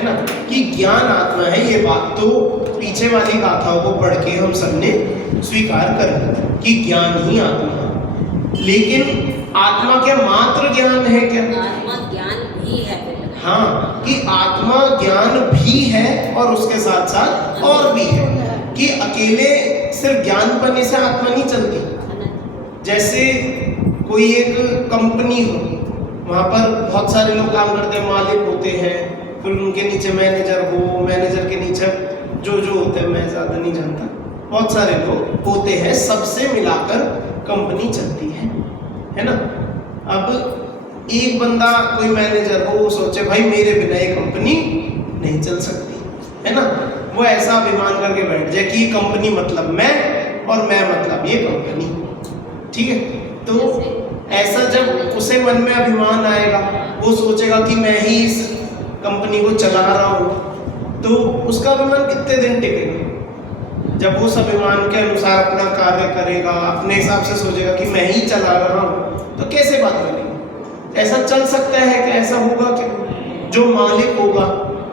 है ना, कि ज्ञान आत्मा है। ये बात तो पीछे वाली गाथाओं को पढ़ के हम सबने स्वीकार कर लिया कि ज्ञान ही आत्मा है। लेकिन आत्मा क्या मात्र ज्ञान है क्या? आत्मा ज्ञान भी है। हाँ, कि आत्मा ज्ञान भी है और उसके साथ साथ और भी है, कि अकेले सिर्फ ज्ञान पाने से आत्मा नहीं चलती। जैसे कोई एक कंपनी हो, वहाँ पर बहुत सारे लोग काम करते हैं, मालिक होते हैं, फिर उनके नीचे मैनेजर हो, मैनेजर के नीचे जो होते हैं, मैं ज़्यादा नहीं जानता, बहुत सारे लोग होते हैं, सबसे मिलाकर कंपनी चलती है ना। अब एक बंदा कोई मैनेजर हो, वो सोचे भाई मेरे बिना ये कंपनी नहीं चल सकती, है ना। वो ऐसा अभिमान करके बैठ जाए कि कंपनी मतलब मैं और मैं मतलब ये कंपनी, ठीक है। तो ऐसा जब उसे मन में अभिमान आएगा, वो सोचेगा कि मैं ही इस कंपनी को चला रहा हूँ, तो उसका अभिमान कितने दिन टिकेगा? जब वो सब अभिमान के अनुसार अपना कार्य करेगा, अपने हिसाब से सोचेगा कि मैं ही चला रहा हूँ, तो कैसे बात करेगा? ऐसा चल सकता है कि ऐसा होगा कि जो मालिक होगा,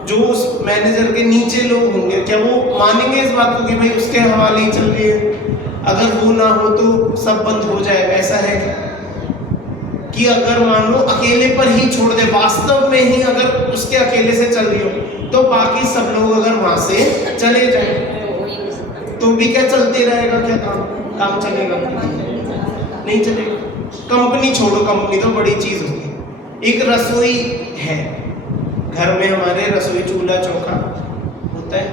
जो उस मैनेजर के नीचे लोग होंगे, क्या वो मानेंगे इस बात को कि भाई उसके हवाले ही चल रही है? अगर वो ना हो तो सब बंद हो जाएगा, ऐसा है कि अगर मान लो अकेले पर ही छोड़ दे, वास्तव में ही अगर उसके अकेले से चल रही हो, तो बाकी सब लोग अगर वहां से चले जाए तो भी क्या चलते रहेगा? क्या काम चलेगा? नहीं चलेगा। कंपनी छोड़ो, कंपनी तो बड़ी चीज होगी। एक रसोई है, घर में हमारे रसोई चूल्हा चौका होता है,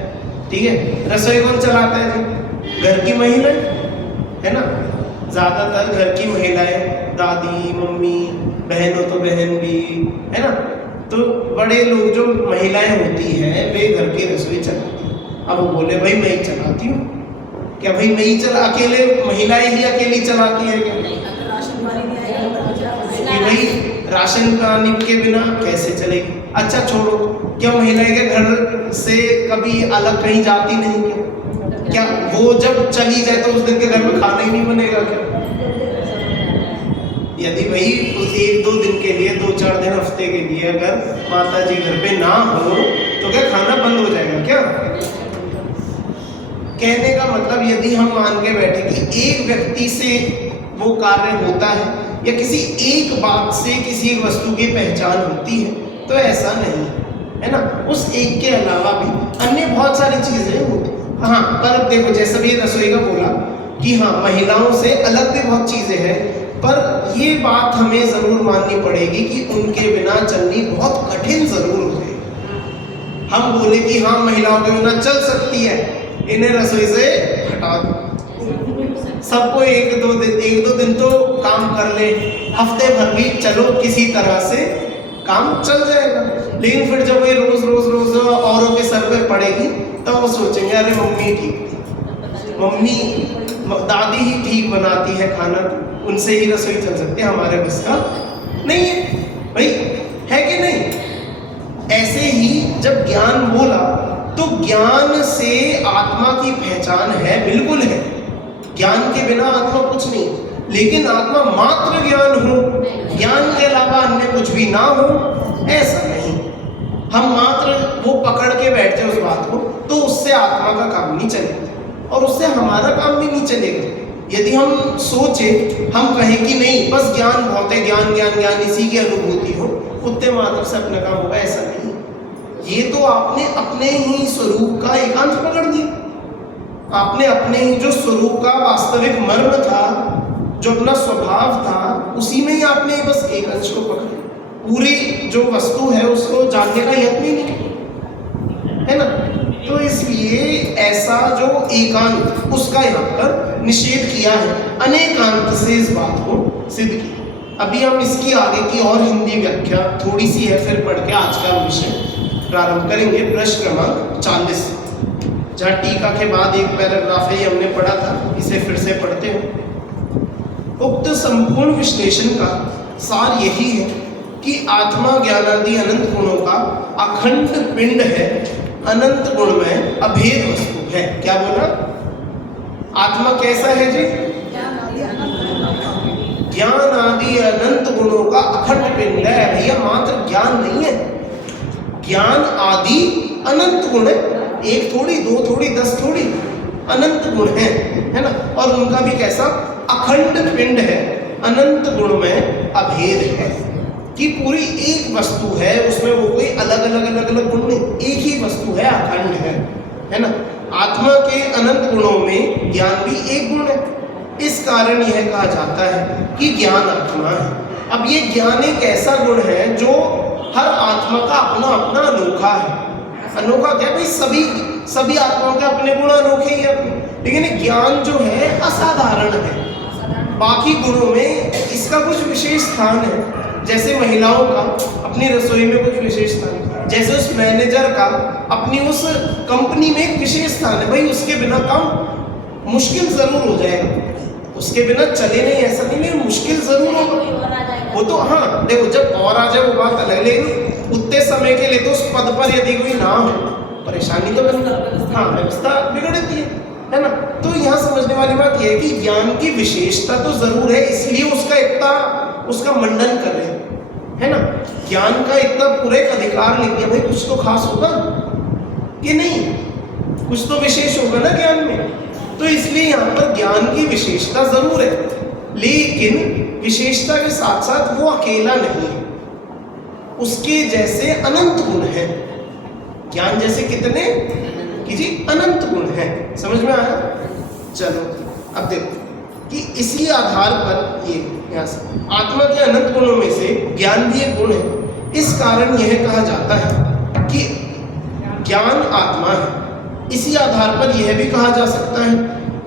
ठीक है। रसोई कौन चलाता है जी? घर की महिला, है ना। ज्यादातर घर की महिलाएं, दादी मम्मी, बहन हो तो बहन भी, है ना। तो बड़े लोग जो महिलाएं होती हैं वे घर की रसोई चलाती हैं। अब वो बोले भाई मैं ही चलाती हूँ, क्या भाई मैं ही चला? अकेले महिलाएं ही अकेली चलाती है क्या? कि भाई राशन पानी के बिना कैसे चलेगी? अच्छा छोड़ो, क्या महिलाएं के घर से कभी अलग कहीं जाती नहीं क्या? वो जब चली जाए तो उस दिन के घर में खाना ही नहीं बनेगा क्या? यदि भाई उस 1-2 दिन के लिए, 2-4 दिन, हफ्ते के लिए अगर माता जी घर पे ना हो तो क्या खाना बंद हो जाएगा क्या? कहने का मतलब यदि हम मान के बैठे कि एक व्यक्ति से वो कार्य होता है या किसी एक बात से किसी वस्तु की पहचान होती है, तो ऐसा नहीं है ना। उस एक के अलावा भी अन्य बहुत सारी चीजें होती। हाँ, पर अब देखो, जैसा भी रसोई का बोला कि हाँ महिलाओं से अलग भी बहुत चीजें हैं, पर ये बात हमें जरूर माननी पड़ेगी कि उनके बिना चलनी बहुत कठिन जरूर होगी। हम बोले कि हाँ महिलाओं के बिना चल सकती है, इन्हें रसोई से हटा दो, सबको 1-2 दिन तो काम कर ले, हफ्ते भर भी चलो, किसी तरह से काम चल जाएगा। लेकिन फिर जब ये रोज औरों के सर पे पड़ेगी, तब वो सोचेंगे अरे मम्मी ठीक थी, मम्मी दादी ही ठीक बनाती है खाना, उनसे ही रसोई चल सकती है, हमारे बस का नहीं है भाई, है कि नहीं? ऐसे ही जब ज्ञान बोला तो ज्ञान से आत्मा की पहचान है, बिल्कुल है। ज्ञान के बिना आत्मा कुछ नहीं, लेकिन आत्मा मात्र ज्ञान हो, ज्ञान के अलावा अन्य कुछ भी ना हो, ऐसा नहीं। हम मात्र वो पकड़ के बैठ जाए उस बात को, तो उससे आत्मा का काम नहीं चलेगा और उससे हमारा काम भी नहीं चलेगा। यदि हम सोचे, हम कहें कि नहीं बस ज्ञान बहुत है, ज्ञान ज्ञान ज्ञान इसी की अनुभूति हो, उतने मात्र से अपना काम होगा, ऐसा नहीं। ये तो आपने अपने ही स्वरूप का एकांत पकड़ दिया, आपने अपने ही जो स्वरूप का वास्तविक मर्म था, जो अपना स्वभाव था, उसी में ही आपने बस एक अंश को पकड़ा, पूरी जो वस्तु है उसको जानने का यत्न ही नहीं, है ना। तो इसलिए ऐसा जो एकांत, उसका यहाँ पर निषेध किया है, अनेकांत से इस बात को सिद्ध किया। अभी हम इसकी आगे की और हिंदी व्याख्या थोड़ी सी है, फिर पढ़ के आज का विषय प्रारंभ करेंगे। प्रश्न क्रमांक 40, जहाँ टीका के बाद एक पैराग्राफ है, ये हमने पढ़ा था, इसे फिर से पढ़ते हैं। उक्त संपूर्ण विश्लेषण का सार यही है कि आत्मा ज्ञानादि अनंत गुणों का अखंड पिंड है, अनंत गुणमय अभेद वस्तु है। क्या बोला? आत्मा कैसा है जी? ज्ञान आदि अनंत गुणों का अखंड पिंड है भैया, मात्र ज्ञान नहीं है। ज्ञान आदि अनंत गुण है, एक थोड़ी, दो थोड़ी, 10 थोड़ी, अनंत गुण है ना। और उनका भी कैसा अखंड पिंड है, अनंत गुण में अभेद है कि पूरी एक वस्तु है, उसमें वो कोई अलग अलग अलग अलग गुण नहीं, एक ही वस्तु है, अखंड है ना। आत्मा के अनंत गुणों में ज्ञान भी एक गुण है, इस कारण यह कहा जाता है कि ज्ञान आत्मा है। अब ये ज्ञान एक ऐसा गुण है जो हर आत्मा का अपना अपना अनोखा है। अनोखा क्या भाई, सभी आत्माओं के अपने गुण अनोखे ही अपने, लेकिन ज्ञान जो है असाधारण है। बाकी गुणों में इसका कुछ विशेष स्थान है, जैसे महिलाओं का अपनी रसोई में कुछ विशेष स्थान है, जैसे उस मैनेजर का अपनी उस कंपनी में एक विशेष स्थान है। भाई उसके बिना काम मुश्किल जरूर हो जाएगा, उसके बिना चले नहीं ऐसा नहीं, लेकिन मुश्किल जरूर होगा वो तो। हाँ देखो, जब और आ जाए वो बात अलग, लेकिन उतने समय के लिए तो उस पद पर यदि कोई ना हो, परेशानी तो बनती, हाँ व्यवस्था बिगड़ती है ना। तो यहाँ समझने वाली बात यह है कि ज्ञान की विशेषता तो जरूर है, इसलिए उसका मंडन कर रहे हैं, है ना। ज्ञान का इतना पूरे अधिकार लिख दिया, भाई कुछ तो खास होगा कि नहीं, कुछ तो विशेष होगा ना ज्ञान में। तो इसलिए यहाँ पर ज्ञान की विशेषता जरूर है, लेकिन विशेषता के साथ साथ वो अकेला नहीं है, उसके जैसे अनंत गुण है। ज्ञान जैसे कितने कि जी अनंत गुण है, समझ में आया। चलो अब देखो कि इसी आधार पर ये यहाँ से आत्मा के अनंत गुणों में से ज्ञान भी एक गुण है, इस कारण यह कहा जाता है कि ज्ञान आत्मा है। इसी आधार पर यह भी कहा जा सकता है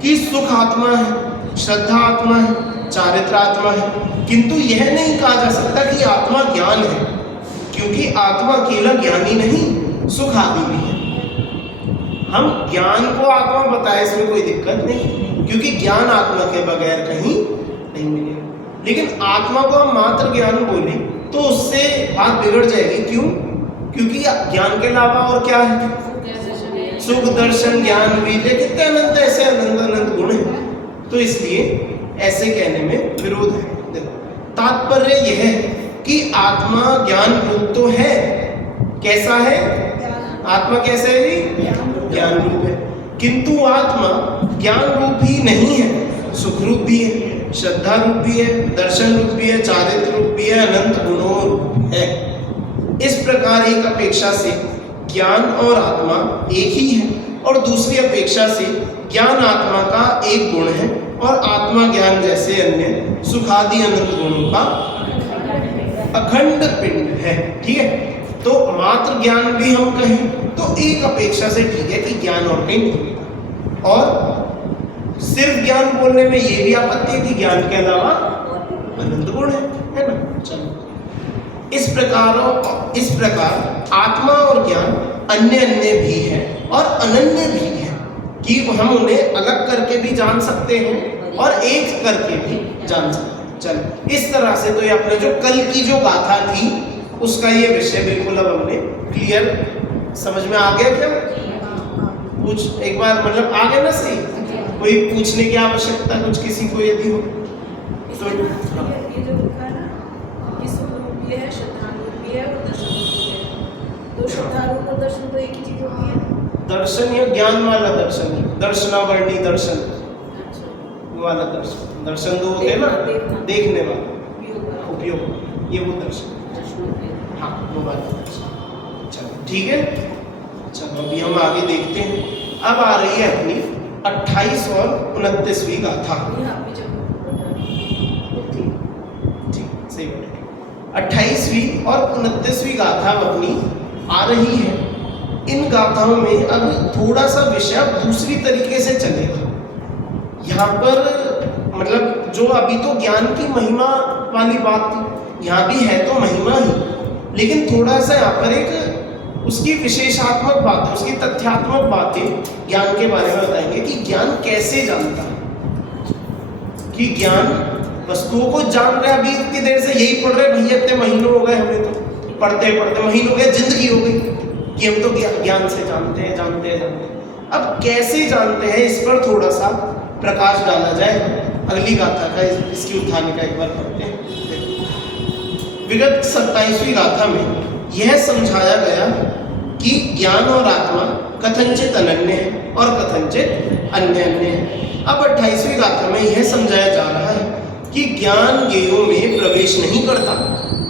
कि सुख आत्मा है, श्रद्धा आत्मा है, चारित्र आत्मा है, किंतु यह नहीं कहा जा सकता कि आत्मा ज्ञान है, क्योंकि आत्मा अकेला ज्ञानी नहीं, सुख आदि भी है। हम ज्ञान को आत्मा बताए इसमें कोई दिक्कत नहीं, क्योंकि ज्ञान आत्मा के बगैर कहीं नहीं मिलेगा। लेकिन आत्मा को हम मात्र ज्ञान बोले तो उससे बात बिगड़ जाएगी। क्यों? क्योंकि ज्ञान के अलावा और क्या है? सुख, दर्शन, ज्ञान, विद्या, कितने अनंत ऐसे अनंत अनंत गुण हैं। तो इसलिए ऐसे कहने में विरोध है। देखो, तात्पर्य यह है कि आत्मा ज्ञान रूप तो है। कैसा है आत्मा? कैसे है जी? ज्ञान रूप है, किंतु आत्मा ज्ञान रूप ही नहीं है, सुख रूप भी है, श्रद्धा रूप भी है, दर्शन रूप भी है, चारित्र रूप भी है, अनंत गुणों रूप है। इस प्रकार एक अपेक्षा से ज्ञान और आत्मा एक ही है, और दूसरी अपेक्षा से ज्ञान आत्मा का एक गुण है और आत्मा ज्ञान जैसे अन्य सुखादि अनंत गुणों का अखंड पिंड है। ठीक है, तो मात्र ज्ञान भी हम कहें तो एक अपेक्षा से ठीक है कि ज्ञान और कहीं नहीं, और सिर्फ ज्ञान बोलने में ये भी आपत्ति है कि ज्ञान के अलावा अनंत गुण है ना। चलो, इस प्रकार आत्मा और ज्ञान अन्य अन्य भी है और अनन्य भी है, कि हम उन्हें अलग करके भी जान सकते हैं और एक करके भी जान सकते हैं। चलो, इस तरह से तो ये अपने जो कल की जो गाथा थी उसका ये विषय बिल्कुल अब हमने क्लियर समझ में आ गया। क्या पूछ एक बार मतलब आ गया ना? सही, कोई पूछने की आवश्यकता कुछ किसी को यदि हो तो? ये जो लिखा है ना कि सुख रूप भी है, श्रद्धा रूप भी है और दर्शन रूप भी है, तो श्रद्धा रूप और दर्शन तो एक ही चीज होती है। दर्शन या ज्ञान वाला दर्शन, दर्शनावर्णी दर्शन वाला दर्शन, दर्शन दो होते हैं ना, देखने वाला उपयोग, ये वो दर्शन, हाँ वो वाला दर्शन। चलो ठीक है, चलो अभी हम आगे देखते हैं। अब आ रही है अपनी 28 और 29वीं गाथा। सही बात, 28वीं और 29वीं गाथा अपनी आ रही है। इन गाथाओं में अब थोड़ा सा विषय दूसरी तरीके से चलेगा। यहाँ पर मतलब जो अभी तो ज्ञान की महिमा वाली बात थी, यहाँ भी है तो महिमा ही, लेकिन थोड़ा सा यहाँ पर एक उसकी विशेषात्मक बातें, उसकी तथ्यात्मक बातें ज्ञान के बारे में बताएंगे कि ज्ञान कैसे जानता है, कि ज्ञान वस्तुओं को जान रहे। अभी इतनी देर से यही पढ़ रहे भैया, इतने महीनों हो गए हमें तो पढ़ते पढ़ते, महीनों हो गए, जिंदगी हो गई कि हम तो ज्ञान से जानते हैं। अब कैसे जानते हैं, इस पर थोड़ा सा प्रकाश डाला जाए। अगली गाथा का इसकी उत्थान का एक बार पढ़ते हैं। विगत 27वीं गाथा में यह समझाया गया कि ज्ञान और आत्मा कथनचित अनन्य है और कथनचित अन्य अन्य है। अब 28वीं गाथा में यह समझाया जा रहा है कि ज्ञान ज्ञेयों में प्रवेश नहीं करता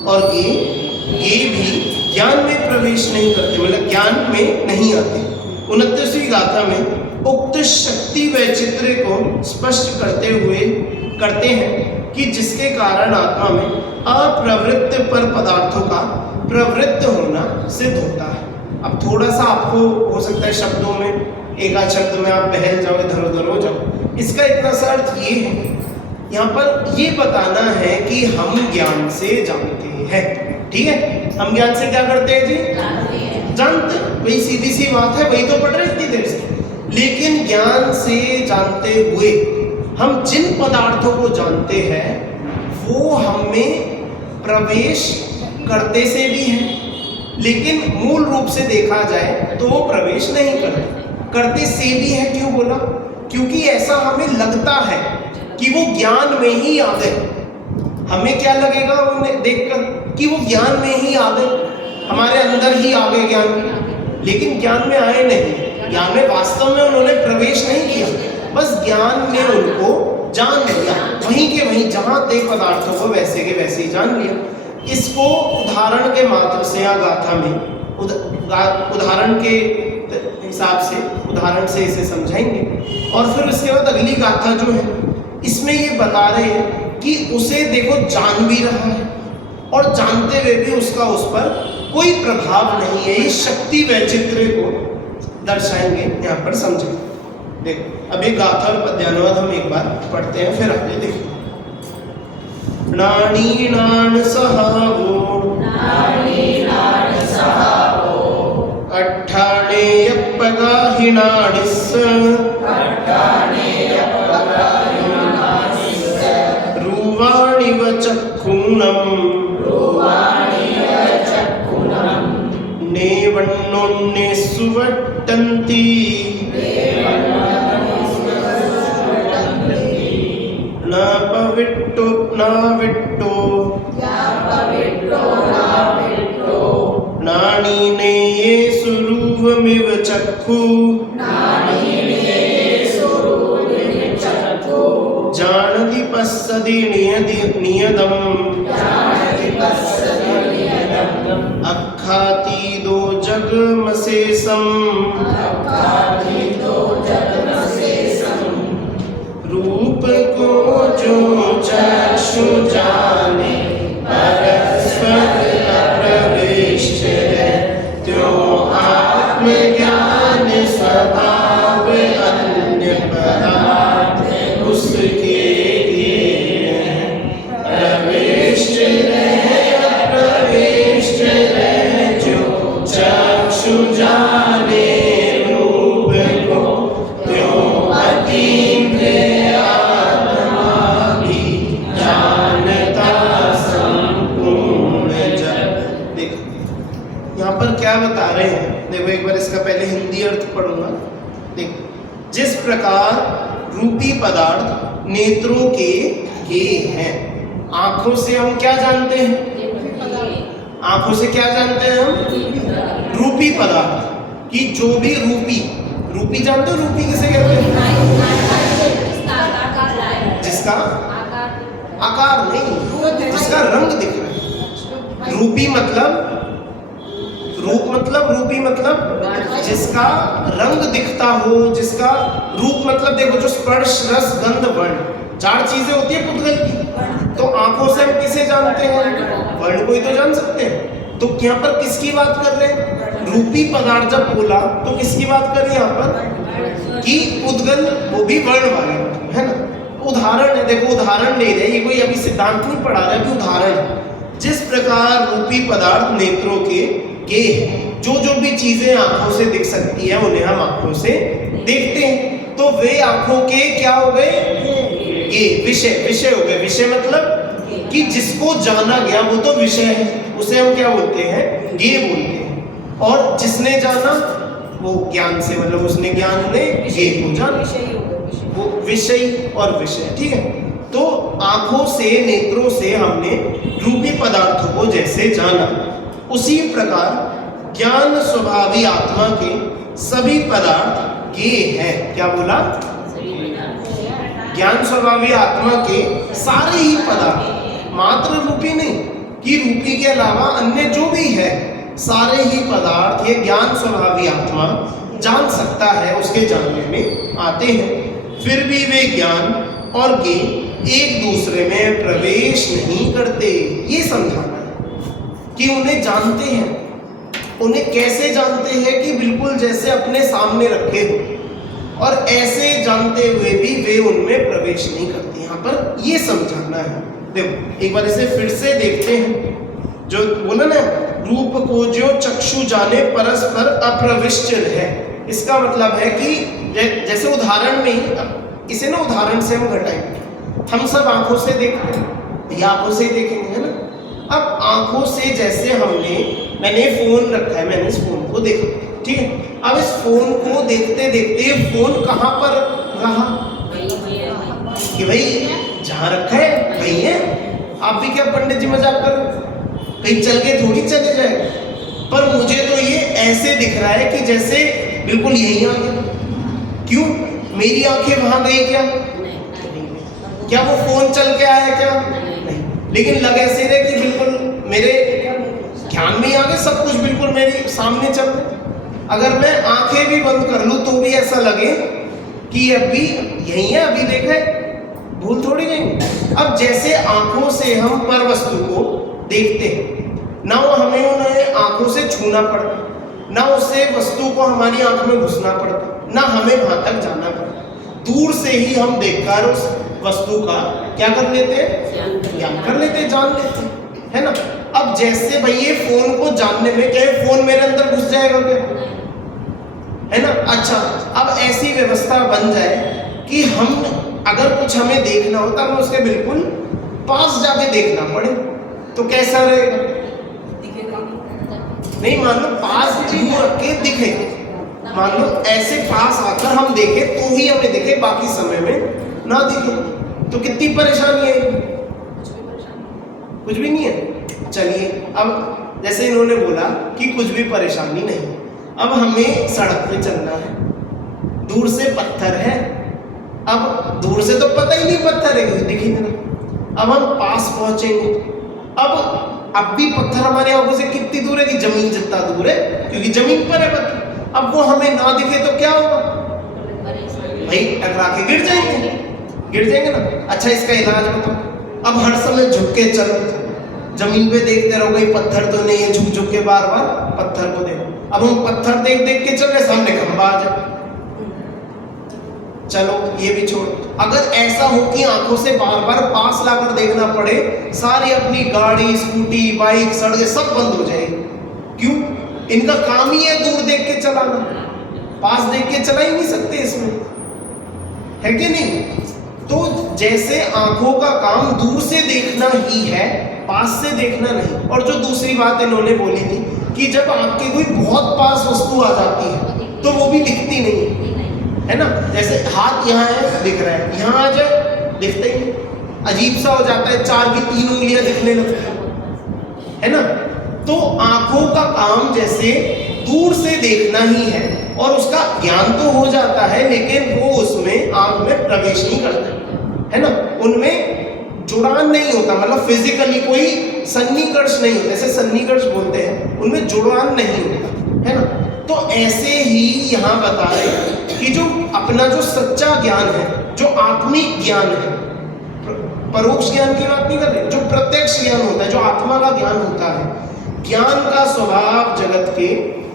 और ज्ञेय भी ज्ञान में प्रवेश नहीं करते, मतलब ज्ञान में नहीं आते। 29वीं गाथा में उक्त शक्ति वैचित्र्य को स्पष्ट करते हैं कि जिसके कारण आत्मा में अप्रवृत्त पर पदार्थों का प्रवृत्त होना सिद्ध होता है। अब थोड़ा सा आपको हो सकता है शब्दों में एक आध शब्द में आप बहल जाओ, इधर उधर हो जाओ। इसका इतना सा अर्थ ये है, यहाँ पर ये बताना है कि हम ज्ञान से जानते हैं, ठीक है। हम ज्ञान से क्या करते हैं जी? जानते। वही सीधी सी बात है, वही तो पढ़ रहे इतनी देर से। लेकिन ज्ञान से जानते हुए हम जिन पदार्थों को जानते हैं वो हमें प्रवेश करते से भी है, लेकिन मूल रूप से देखा जाए तो वो प्रवेश नहीं करते से भी है। क्यों बोला? क्योंकि ऐसा हमें लगता है कि वो ज्ञान में ही आ गए। हमें क्या लगेगा उन्हें देखकर कि वो ज्ञान में ही आ गए, हमारे अंदर ही आ गए ज्ञान, लेकिन ज्ञान में आए नहीं। ज्ञान में वास्तव में उन्होंने प्रवेश नहीं किया, बस ज्ञान ने उनको जान लिया, वहीं के वहीं जहां थे पदार्थों को वैसे के वैसे ही जान लिया। इसको उदाहरण के मात्र से या गाथा में उदाहरण के हिसाब से उदाहरण से इसे समझाएंगे। और फिर उसके बाद अगली गाथा जो है इसमें ये बता रहे हैं कि उसे देखो जान भी रहा है और जानते हुए भी उसका उस पर कोई प्रभाव नहीं है। इस शक्ति वैचित्र्य को दर्शाएंगे, यहाँ पर समझेंगे। देखो अब ये गाथा और पद्यानुवाद हम एक बार पढ़ते हैं, फिर आगे देखो। नाणीनान सहावो अट्ठाणेयपगाहिनाडिस् रूवाणिव चक्षूणम् नेवन्नोन्ने सुवट्टन्ति न पविट्टो नानीने ये सुरूपमिव चक्षु जानति पश्यति नियतम् अख्खातीदो जगमशेषम् रूप को जो चक्षु जाने परस्पर प्रविष्ट है, त्यों आत्मज्ञान स्वभाव अन्य पदार्थ उसके लिए प्रविष्ट रहे जो चक्षु जाने रूप को, त्यों अतीन्द्रिय क्या बता रहे हैं। देखो एक बार इसका पहले हिंदी अर्थ पढ़ूंगा। देखो, जिस प्रकार रूपी पदार्थ नेत्रों के हैं, आंखों से हम क्या जानते हैं? आंखों से क्या जानते हैं हम? रूपी पदार्थ की जो भी रूपी जानते हो? रूपी किसे कहते हैं? जिसका आकार नहीं, जिसका रंग दिख रहा है। रूपी मतलब रूपी मतलब जिसका रंग दिखता हो, जिसका रूप मतलब देखो जो स्पर्श रस गंध वर्ण 4 चीजें होती है पुद्गल की। तो आंखों से हम किसे जानते हैं? वर्ण को ही तो जान सकते हैं। तो यहाँ पर किसकी बात कर रहे हैं? रूपी पदार्थ जब बोला तो किसकी बात कर रहे हैं यहाँ पर? कि पुद्गल वो भी वर्ण वाले, है ना। उदाहरण है, देखो उदाहरण ले रहे, ये कोई अभी सिद्धांत नहीं पढ़ा रहा है, अभी उदाहरण। जिस प्रकार रूपी पदार्थ नेत्रों के जो भी चीजें आंखों से दिख सकती है उन्हें हम आंखों से देखते हैं, तो वे आंखों के क्या हो गए? ये विषय हो गए। विषय मतलब कि जिसको जाना गया वो तो विषय है, उसे हम क्या बोलते हैं? ये बोलते हैं। और जिसने जाना वो ज्ञान से, मतलब उसने ज्ञान ने ये को जाना, वो विषय और विषय, ठीक है। तो आंखों से नेत्रों से हमने रूपी पदार्थों को जैसे जाना, उसी प्रकार ज्ञान स्वभावी आत्मा के सभी पदार्थ ज्ञेय हैं। क्या बोला? ज्ञान स्वभावी आत्मा के सारे ही पदार्थ, मात्र रूपी नहीं कि रूपी के अलावा अन्य जो भी है, सारे ही पदार्थ ये ज्ञान स्वभावी आत्मा जान सकता है, उसके जानने में आते हैं। फिर भी वे ज्ञान और ज्ञेय एक दूसरे में प्रवेश नहीं करते। ये समझाना है कि उन्हें जानते हैं, उन्हें कैसे जानते हैं कि बिल्कुल जैसे अपने सामने रखे हो, और ऐसे जानते हुए भी वे उनमें प्रवेश नहीं करते। यहाँ पर ये समझाना है। देखो एक बार इसे फिर से देखते हैं। जो बोला ना, रूप को जो चक्षु जाने परस्पर अप्रविष्ट है, इसका मतलब है कि जैसे उदाहरण में ही, इसे ना उदाहरण से हम घटाएंगे। हम सब आंखों से देखते हैं, ये आंखों से ही देखेंगे, है ना। अब आंखों से जैसे मैंने फोन रखा है, मैंने इस फोन को देखा, ठीक है। अब इस फोन को देखते देखते फोन कहाँ पर रहा कि भाई जहाँ रखा है वही है। आप भी क्या पंडित जी मजाक कर, कहीं चल के थोड़ी चले जाए। पर मुझे तो ये ऐसे दिख रहा है कि जैसे बिल्कुल यही आ गया। क्यों? मेरी आंखें वहां गई क्या? क्या वो फोन चल के आया क्या? नहीं। लेकिन लग ऐसे रहे कि बिल्कुल मेरे ध्यान में आ गए, सब कुछ बिल्कुल मेरे सामने चल रहा है। अगर मैं आंखें भी बंद कर लूं तो भी ऐसा लगे कि अभी यही है, अभी देखा है, भूल थोड़ी नहीं। अब जैसे आंखों से हम पर वस्तु को देखते हैं, ना वो हमें उन्हें आंखों से छूना पड़ता, ना उससे वस्तु को हमारी आंख में घुसना पड़ता, ना हमें वहां तक जाना पड़ता। दूर से ही हम देखकर उस वस्तु का क्या कर लेते हैं? ज्ञान कर लेते हैं, जान लेते हैं, है ना। अब जैसे भाई ये फोन को जानने में क्या है, फोन मेरे अंदर घुस जाएगा क्या? है ना। अच्छा, अब ऐसी व्यवस्था बन जाए कि हम अगर कुछ हमें देखना हो तो हमें उसके बिल्कुल पास जाके देखना पड़े, तो कैसा रहेगा? नहीं, मान लो पास दूर रख के दिखे, मान लो ऐसे पास आकर हम देखें तो ही हमें दिखे, बाकी समय में ना दिखे, तो कितनी परेशानी है? कुछ भी नहीं है। चलिए, अब जैसे इन्होंने बोला कि कुछ भी परेशानी नहीं, अब हमें सड़क पे चलना है, दूर से पत्थर है। अब दूर से तो पता ही नहीं पत्थर है, दिखेगा ना। अब हम पास पहुंचेंगे, अब भी पत्थर हमारी आंखों से कितनी दूर है कि जमीन जितना दूर है, क्योंकि जमीन पर है पत्थर। अब वो हमें ना दिखे तो क्या होगा? भाई टकरा के गिर जाएंगे ना। अच्छा, इसका इलाज बताओ। अब हर समय झुक के चलो, जमीन पे देखते रहो कहीं पत्थर तो नहीं है, झुक झुक के बार बार पत्थर को देखो। अब हम पत्थर देख देख के चल रहे, सामने खंबा आ जाए, चलो ये भी छोड़। अगर ऐसा हो कि आंखों से बार बार पास लाकर देखना पड़े, सारी अपनी गाड़ी, स्कूटी, बाइक, सड़कें सब बंद हो जाएगी। क्यों? इनका काम ही है दूर देख के चलाना, पास देख के चला ही नहीं सकते इसमें, है कि नहीं? तो जैसे आंखों का काम दूर से देखना ही है, पास से देखना नहीं। और जो दूसरी बात इन्होंने बोली थी कि जब आपके कोई बहुत पास वस्तु आ जाती है तो वो भी दिखती नहीं है ना। जैसे हाथ यहाँ है, दिख रहा है, यहाँ आ जाए दिखता ही नहीं, अजीब सा हो जाता है, 4 की 3 उंगलियां दिखने लगती है ना। तो आंखों का काम जैसे दूर से देखना ही है, और उसका ज्ञान तो हो जाता है, लेकिन वो उसमें आंख में प्रवेश नहीं करता, है ना। उनमें जुड़ान नहीं होता, मतलब फिजिकली कोई सन्निकर्ष नहीं होता, जैसे सन्निकर्ष बोलते हैं, उनमें जुड़ान नहीं होता, है ना। तो ऐसे ही यहाँ बता रहे कि जो अपना जो सच्चा ज्ञान है, जो आत्मिक ज्ञान है, परोक्ष ज्ञान की बात नहीं कर रहे, जो प्रत्यक्ष ज्ञान होता है, जो आत्मा का ज्ञान होता है, ज्ञान का स्वभाव जगत के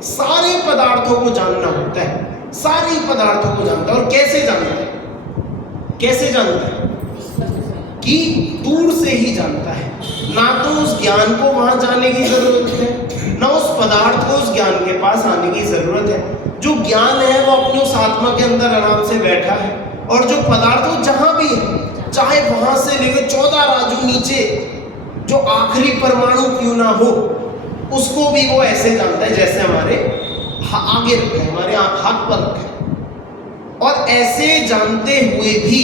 सारे पदार्थों को जानना होता है, सारे पदार्थों को जानता है। और कैसे जानता है? कैसे जानता है? कि दूर से ही जानता है, ना तो उस ज्ञान को वहां जाने की जरूरत है, ना उस पदार्थ को उस ज्ञान के पास आने की जरूरत है। जो ज्ञान है वो अपने उस आत्मा के अंदर आराम से बैठा है, और जो पदार्थ वो जहां भी है, चाहे वहां से लेकर 14 राजू नीचे जो आखिरी परमाणु क्यों ना हो, उसको भी वो ऐसे जानता है जैसे हमारे आगे रखे, हमारे हाथ पर रखे। और ऐसे जानते हुए भी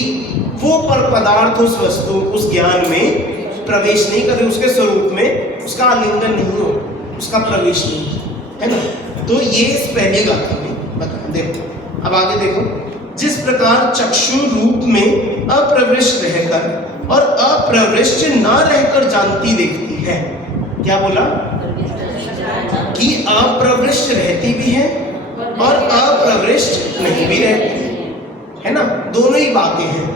वो पर पदार्थ उस वस्तु, उस ज्ञान में प्रवेश नहीं करे, उसके स्वरूप में उसका आलिंगन नहीं हो, उसका प्रवेश नहीं है ना। तो ये इस पहली गाथा में बता। देखो अब आगे देखो, जिस प्रकार चक्षु रूप में अप्रविष्ट रहकर और अप्रविष्ट ना रहकर जानती देखती है। क्या बोला कि अप्रविष्ट रहती भी है और अप्रविष्ट नहीं भी रहती है ना, दोनों ही बातें हैं।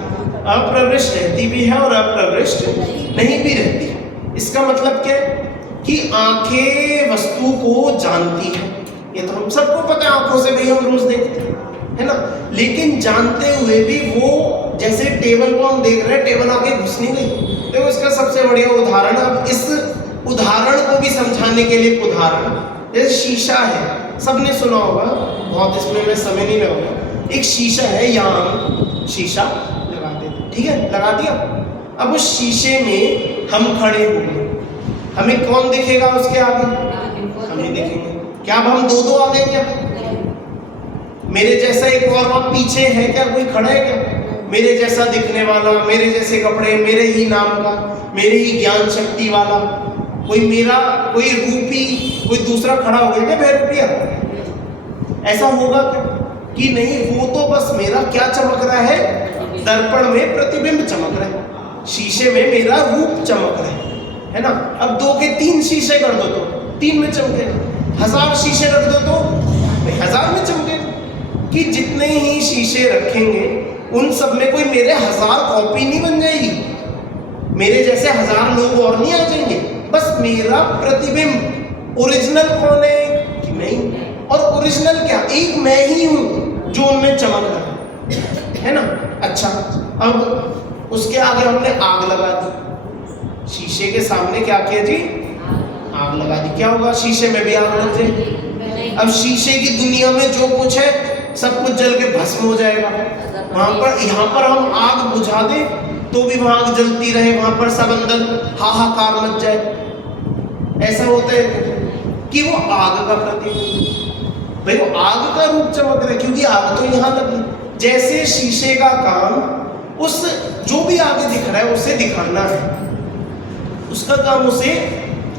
अप्रविष्ट रहती भी है और अप्रविष्ट नहीं भी रहती। इसका मतलब क्या है कि आंखें वस्तु को जानती है, ये तो हम सबको पता है, आंखों से भी हम रोज देखते हैं है ना। लेकिन जानते हुए भी वो, जैसे टेबल को हम देख रहे हैं, टेबल आगे घुस नहीं गई। देखो इसका सबसे बढ़िया उदाहरण, अब इस उदाहरण को भी समझाने के लिए उदाहरण, जैसे शीशा है, सबने सुना होगा, बहुत इसमें मैं समय नहीं लगाऊंगा। एक शीशा है, यहाँ शीशा लगा देते, ठीक है, लगा दिया। अब उस शीशे में हम खड़े हो गए, हमें कौन दिखेगा उसके आगे? हमें दिखेंगे। क्या अब हम दो आ गए क्या? मेरे जैसा एक और वहां पीछे है क्या? कोई खड़ा है क्या मेरे जैसा दिखने वाला, मेरे जैसे कपड़े, मेरे ही नाम का, मेरे ही ज्ञान शक्ति वाला? कोई मेरा, कोई रूपी, कोई दूसरा खड़ा हो गया क्या बहरूपिया? ऐसा होगा क्या? कि नहीं, वो तो बस मेरा क्या चमक रहा है, दर्पण में प्रतिबिंब चमक रहा है, शीशे में मेरा रूप चमक रहा है ना। अब 2 के 3 शीशे कर दो तो 3 में चमकेगा, 1000 शीशे रख दो तो 1000 में चमकेगा। कि जितने ही शीशे रखेंगे उन सब में कोई मेरे 1000 कॉपी नहीं बन जाएगी, मेरे जैसे 1000 लोग और नहीं आ जाएंगे, बस मेरा प्रतिबिंब। ओरिजिनल कौन है? कि नहीं। और ओरिजिनल क्या? एक मैं ही हूं जो उनमें चमक रहा है ना। अच्छा, अब उसके आगे हमने आग लगा दी, शीशे के सामने क्या किया जी? आग लगा दी। क्या होगा? शीशे में भी आग लग जाएगी। अब शीशे की दुनिया में जो कुछ है सब कुछ जल के भस्म हो जाएगा। वहां पर, यहाँ पर हम आग बुझा दे तो भी वहां आग जलती रहे, वहां पर सब अंदर हाहाकार मच जाए। ऐसा होता है कि वो आग का प्रतीक, भाई वो आग का रूप चमक रहा है, क्योंकि आग तो यहाँ लगी। जैसे शीशे का काम उस जो भी आगे दिख रहा है उसे दिखाना है, उसका काम उसे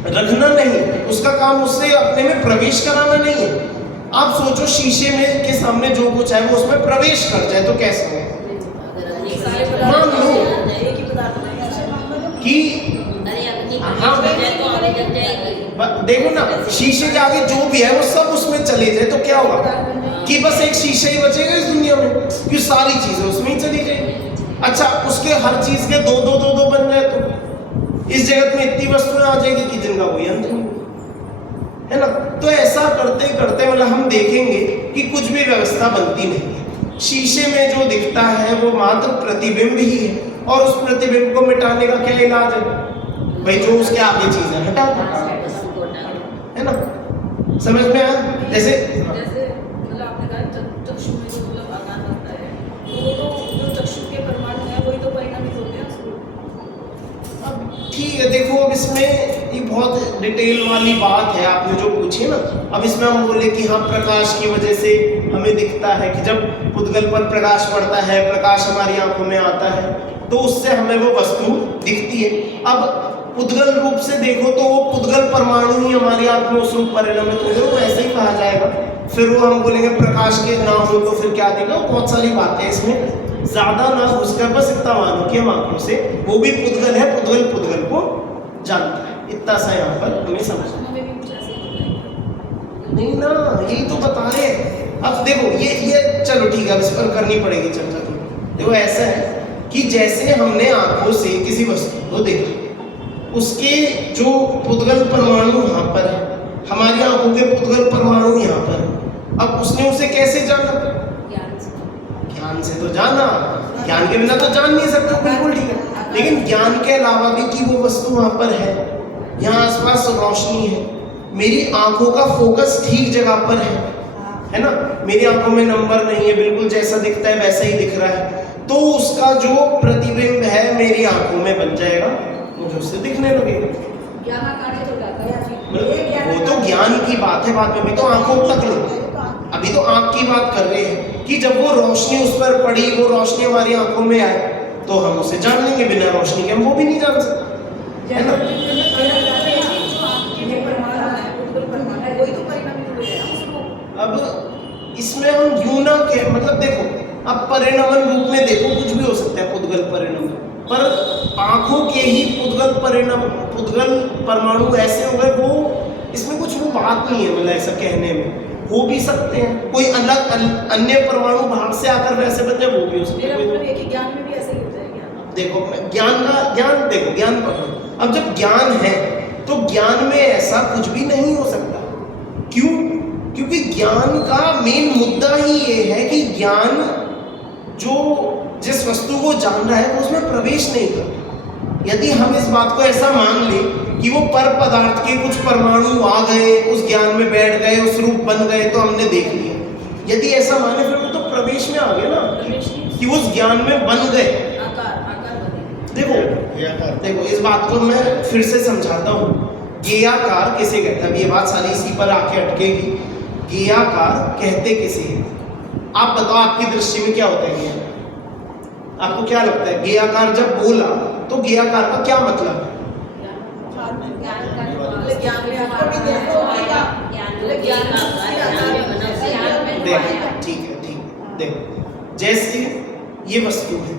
रखना नहीं, उसका काम उससे अपने में प्रवेश कराना नहीं है। आप सोचो शीशे में के सामने जो कुछ है वो उसमें प्रवेश कर जाए तो कैसा हो? मान लो कि हाँ, देखो ना, शीशे के आगे जो भी है वो सब उसमें चले जाए तो क्या होगा? कि बस एक शीशा ही बचेगा इस दुनिया में, कि सारी चीजें उसमें ही चली जाएगी। अच्छा, उसके हर चीज के दो बन जाए तो इस जगत में इतनी वस्तुएं आ जाएगी कि जिनका कोई अंत नहीं है ना। तो ऐसा करते करते मतलब हम देखेंगे कि कुछ भी व्यवस्था बनती नहीं है। शीशे में जो दिखता है वो मात्र प्रतिबिंब ही है, और उस प्रतिबिंब को मिटाने का क्या इलाज है? भाई जो उसके आगे चीजें हटा दो, है ना। समझ में आया? जैसे मतलब आपने कहा चक्षु में जो मतलब आकार होता है, वो तो जो चक्षु के परमाणु है वही तो परिणामित होते हैं उसको। अब ठीक है, देखो अब इसमें ये बहुत डिटेल वाली बात है आपने जो पूछी ना। अब इसमें हम बोले कि हाँ, प्रकाश की वजह से हमें दिखता है कि जब पुद्गल पर प्रकाश पड़ता है, प्रकाश हमारी आंखों में आता है तो उससे हमें वो वस्तु दिखती है। अब पुद्गल रूप से देखो तो वो पुद्गल परमाणु ही हमारी आंख में उस रूप परिणमित हो गए, वो ऐसे ही कहा जाएगा। फिर वो हम बोलेंगे प्रकाश के ना हो तो फिर क्या देगा? बहुत सारी बातें इसमें, ज्यादा ना घुसकर बस इतना मानो कि हम आंखों से, वो भी पुद्गल है, पुद्गल को जानता है, इतना सा यहाँ पर हमें समझना नहीं ना, यही तो बता रहे हैं। अब देखो ये चलो ठीक है, अब इस पर करनी पड़ेगी चर्चा। तो देखो ऐसा है कि जैसे हमने आंखों से किसी वस्तु को देखा, उसके जो पुद्गल परमाणु यहाँ पर है, हमारी आंखों के पुद्गल परमाणु यहाँ पर है। अब उसने उसे कैसे जाना? ज्ञान से तो जाना, ज्ञान के बिना तो जान नहीं सकते, बिल्कुल ठीक है। लेकिन ज्ञान के अलावा भी कि वो वस्तु वहां पर है, यहाँ आसपास रोशनी है, मेरी आंखों का फोकस ठीक जगह पर है ना, मेरी आंखों में नंबर नहीं है, बिल्कुल जैसा दिखता है वैसा ही दिख रहा है, तो उसका जो प्रतिबिंब है मेरी आंखों में बन जाएगा, मुझे उससे दिखने लगेगा। वो तो ज्ञान की बात है, बाद में भी तो आंखों तक लो, अभी तो आंख की बात कर रहे हैं कि जब वो रोशनी उस पर पड़ी, वो रोशनी हमारी आंखों में आए तो हम उसे जान लेंगे, बिना रोशनी के हम वो भी नहीं जान सकते, है ना। इसमें हम यूं ना के मतलब देखो, अब परिणमन रूप में देखो कुछ भी हो सकता है, पुद्गल परिणमन, पर आंखों के ही पुद्गल परमाणु ऐसे हो गए, वो इसमें कुछ वो बात नहीं है, मतलब ऐसा कहने में हो भी सकते हैं, कोई अलग अन्य परमाणु बाहर से आकर वैसे बन जाए, वो भी हो सकता मेरा है। मतलब है कि ज्ञान में भी ऐसा ही होता है क्या? देखो ज्ञान देखो, ज्ञान पकड़ो, अब जब ज्ञान है तो ज्ञान में ऐसा कुछ भी नहीं हो सकता। क्यों? क्योंकि ज्ञान का मेन मुद्दा ही ये है कि ज्ञान जो जिस वस्तु को जान रहा है वो उसमें प्रवेश नहीं करता। यदि हम इस बात को ऐसा मान ले कि वो पर पदार्थ के कुछ परमाणु आ गए, उस ज्ञान में बैठ गए, उस रूप बन गए, तो हमने देख लिया, यदि ऐसा माने फिर वो तो प्रवेश में आ गए ना, प्रवेश नहीं, कि उस ज्ञान में बन गए। आकार बने। देखो इस बात को मैं फिर से समझाता हूँ। ज्ञेयाकार किसे कहते हैं? अब ये बात सारी इसी पर आके अटकेगी। ज्ञेयाकार कहते किसे हैं? आप बताओ, आपकी दृष्टि में क्या होता है ज्ञेय? आपको क्या लगता है? ज्ञेयाकार जब बोला तो ज्ञेयाकार का क्या मतलब है? देखो ठीक है, देखो जैसे ये वस्तु है,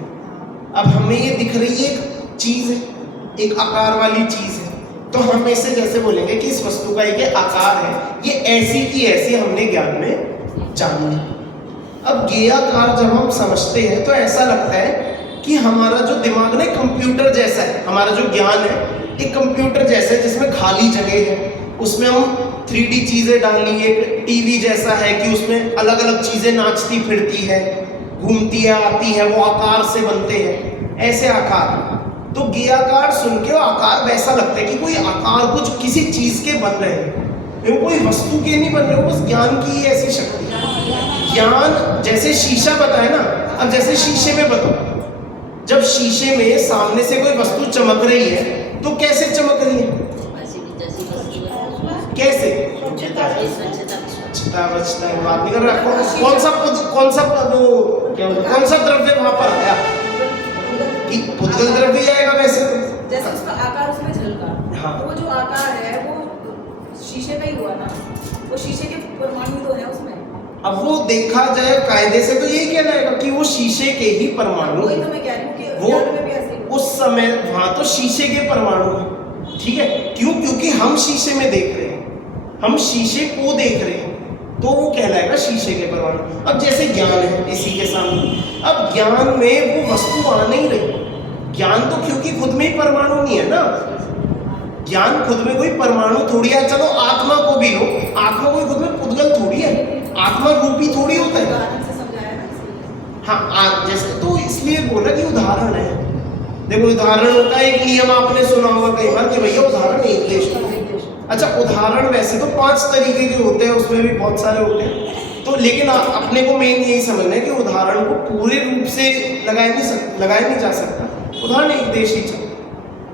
अब हमें ये दिख रही है, एक चीज है, एक आकार वाली चीज है, तो हम इसे जैसे बोलेंगे कि इस वस्तु का एक आकार है, ये ऐसी की ऐसी हमने ज्ञान में जानी है। अब ज्ञेयाकार जब हम समझते हैं तो ऐसा लगता है कि हमारा जो दिमाग ना कंप्यूटर जैसा है, हमारा जो ज्ञान है एक कंप्यूटर जैसा है जिसमें खाली जगह है, उसमें हम 3D चीजें डाली, एक टीवी जैसा है कि उसमें अलग अलग चीजें नाचती फिरती है, घूमती है, आती है, वो आकार से बनते हैं, ऐसे आकार। तो ज्ञेयाकार सुन के वो आकार वैसा लगता है कि कोई आकार कुछ किसी चीज के बन रहे हैं, वो कोई वस्तु के नहीं बन रहे, वो बस ज्ञान की ही ऐसी शक्ति। ज्ञान जैसे शीशा बताए ना, अब जैसे शीशे में बताओ, जब शीशे में सामने से कोई वस्तु चमक रही है तो कैसे चमक रही है? कैसे? स्वच्छता बात नहीं कर रहा, कौन सा द्रव्य वहां पर आया कि पुद्गल द्रव्य आएगा वैसे तो। जैसे उसका आकार उसमें झलका, हाँ। तो वो जो आकार है वो शीशे का ही हुआ ना, वो शीशे के परमाणु तो है उसमें। अब वो देखा जाए कायदे से तो यही कहना है कि वो शीशे के ही परमाणु, वही तो मैं कह रही हूँ कि वो ज्ञान में भी ऐसे ही। उस समय वहां तो शीशे के परमाणु है, ठीक है, क्यों? क्योंकि हम शीशे में देख रहे हैं, हम शीशे को देख रहे हैं, तो वो कहलाएगा शीशे के परमाणु। अब जैसे ज्ञान है इसी के सामने, अब ज्ञान में वो वस्तु आ नहीं रही, ज्ञान तो क्योंकि खुद में ही परमाणु नहीं है ना, ज्ञान खुद में कोई परमाणु थोड़ी है। चलो आत्मा को भी लो, आत्मा कोई खुद में पुद्गल थोड़ी है, आत्मा रूपी थोड़ी होता है। उदाहरण से समझाया ना। हाँ, जैसे तो इसलिए बोल रहा कि उदाहरण है। देखो उदाहरण का एक नियम आपने सुना होगा कई बार कि भैया उदाहरण एक देश का। अच्छा, उदाहरण वैसे तो 5 तरीके के होते हैं, उसमें भी बहुत सारे होते हैं, तो लेकिन अपने को मेन यही समझना है कि उदाहरण को पूरे रूप से लगाया नहीं जा सकता, उदाहरण एक देश ही चल।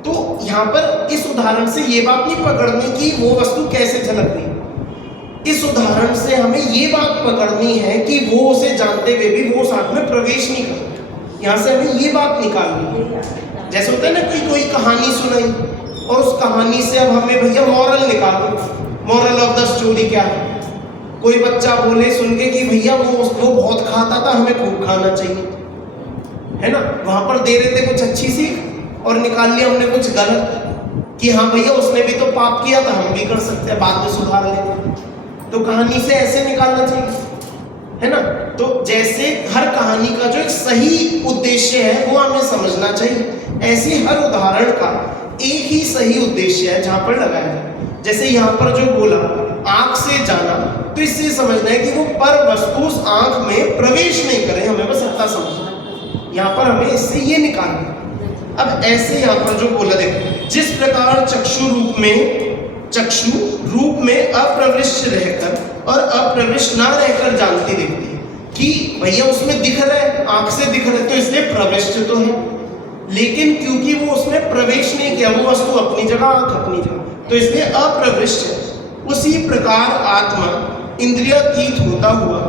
तो यहाँ पर इस उदाहरण से ये बात नहीं पकड़नी कि वो वस्तु कैसे झलक रही, इस उदाहरण से हमें ये बात पकड़नी है कि वो उसे जानते हुए भी वो साथ में प्रवेश नहीं करता। यहाँ से हमें ये बात निकालनी है। जैसे होता है ना, कोई कहानी सुनाई और उस कहानी से अब हमें भैया मॉरल निकालो, मॉरल ऑफ द स्टोरी क्या है? कोई बच्चा बोले सुन के कि भैया वो बहुत खाता था, हमें खूब खाना चाहिए, है ना, वहां पर दे रहे थे कुछ अच्छी सीख और निकाल लिया हमने कुछ गलत कि हाँ भैया उसने भी तो पाप किया था, हम भी कर सकते हैं, बाद में सुधार लेंगे। तो कहानी से ऐसे निकालना चाहिए, है ना। तो जैसे हर कहानी का जो एक सही उद्देश्य है वो हमें समझना चाहिए, ऐसे हर उदाहरण का एक ही सही उद्देश्य है जहां पर लगाया है। जैसे यहाँ पर जो बोला आंख से जाना, तो इससे समझना है कि वो पर वस्तु उस आंख में प्रवेश नहीं करे, हमें बस इतना समझना। यहाँ पर हमें इससे ये निकालना। अब ऐसे यहाँ पर जो बोला, देखो जिस प्रकार चक्षु रूप में अप्रविष्ट रहकर और अप्रविष्ट ना रहकर जानती देखती है कि भैया उसमें दिख रहा है, आंख से दिख रहा है, तो इसलिए प्रविष्ट तो है, लेकिन क्योंकि वो उसमें प्रवेश नहीं किया, वो वस्तु अपनी जगह, आंख अपनी जगह, तो इसलिए अप्रविष्ट है। उसी प्रकार आत्मा इंद्रियातीत होता हुआ